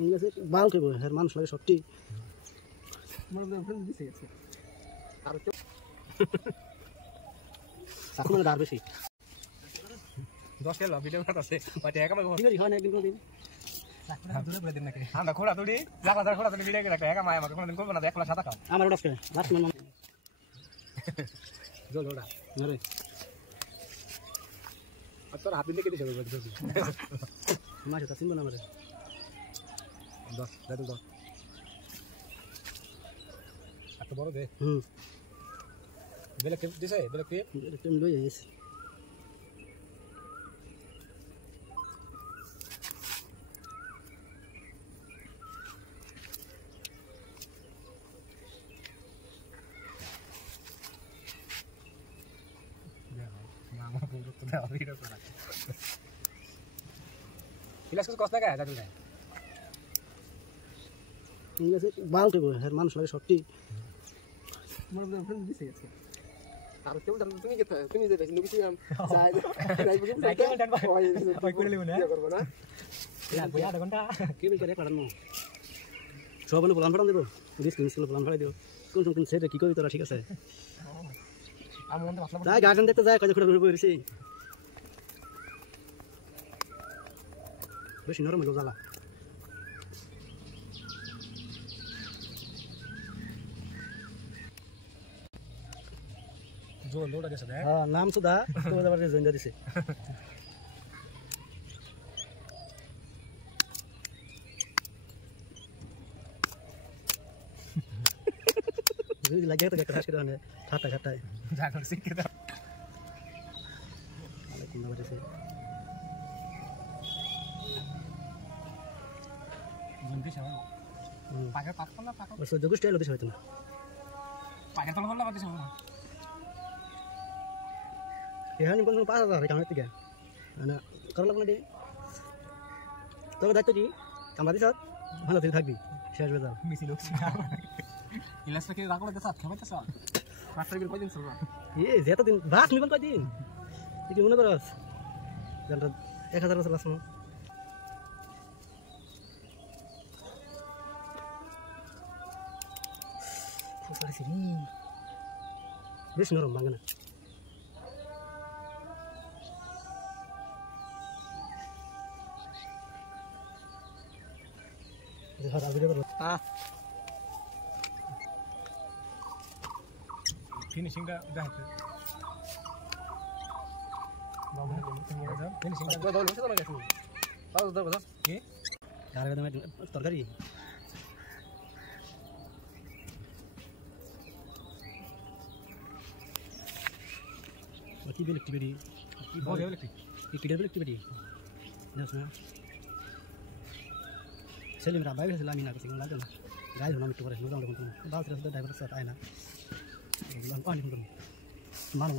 ইংলিশে বাল কে বলে হ্যাঁ মানুষ লাগে সত্যি এখন ডার বেশি 10 টা ভিডিও কাট আছে ওই টাকা পাবো ঠিক আছে হয় না একদিন কোনদিন দূরে করে দিন নাকি আমরা খোড়া তুলি জাগলা খোড়া তুলি ভিডিও রাখা একা মায় আমাকে কোনদিন করব না একলা সাদা খাও আমার ওটা আছে লাস্ট মান জল ওটা আরে আর তোর হাত দিলে কেটে যাবে বলছি মাছ তা চিনব না আমারে 10 দাদু 10 এত বড় দে বেলে কে দিছে বেলে কে তুমি লই আইস Ilas ko cost lagay dadul নাই ইংলিশে বাল কে বলে হ্যাঁ মানুষ লাগে সত্যি আমার ফ্রেন্ড দিছে গেছে আর কেউ জানো তুমি যে বেশি কিছু চাই রাইব কি কেমন ডান ভাই করে লিব না করব না লাগবে আধা ঘন্টা কি বল করে পারানো সবনে প্ল্যান ফাটান দেব স্ক্রিন প্ল্যান ফাটাই দিও কোন কোন সেটা কি করি তোরা ঠিক আছে আমি মনে মাসলা যাই গার্ডেন দেখতে যায় কত ঘুরে ঘুরে বইছি বেশি নরম হয়ে জ্বালা জো লোডা গেছে দেখ হ্যাঁ নাম সুদা তোমাদের বাড়িতে জয়েন দিছে যদি লাগে তো একটা হাসি রানে ঠাটা ঠাটা জাগর শিখে দাও আলাইকুম বাড়িতে জুনকি সামনে পাকে পাকলা পাক বস যোগ স্টাইল হতে হইতো না পাকে তল বললা বাতি সামনে এখানে কোন 5000 কামাই থেকে না করা লাগবে না তোর দায়িত্ব কি আমরা দিছ ভালো তুই থাকবি শেষ বেজাল মিছি লোক ইলাস্ট্রা কে রাখলে তো সাথ খাবাইতেছ মাস্টার বিল কয়দিন চলবে যেতদিন বাস নিবন কয়দিন তুই কি মনে করস জানটা 1000 বছর বাস বেশ নরম ভাঙে না ফিনিশিংটা দেখাচ্ছে তরকারি কি বেল বেরি বেরি সেলিম রাবাই হয়েছিল আমি না করছি লাগে না গাড়ি ধরলাম একটু করে বাস রাস্তা ড্রাইভারের সাথে আয় না পানি মান